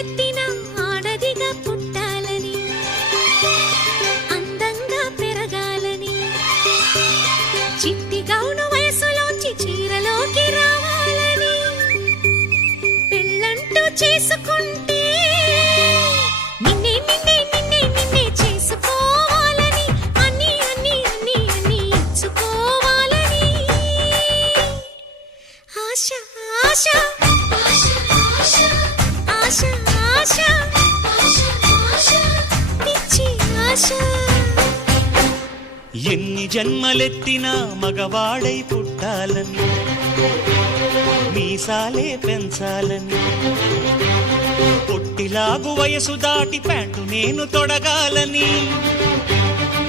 జన్మలెత్తిన ఆడదిగా పుట్టాలని, అందంగా పెరగాలని, చిట్టి గౌను వయసులోంచి చీరలోకి రావాలని, పెళ్ళంటూ చేసుకుంటే నిన్నే నిన్నే నిన్నే నిన్నే చేసుకోవాలని, అన్ని అన్ని అన్ని అన్ని ఇచ్చుకోవాలని ఆశ ఆశ ఆశ ఆశ ఆశ పిచ్చి ఆశ. ఎన్ని జన్మలెత్తినా మగవాడై పుట్టాలని, మీసాలే పెంచాలని, పొట్టిలాగు వయసు దాటి ప్యాంటు నేను తొడగాలని,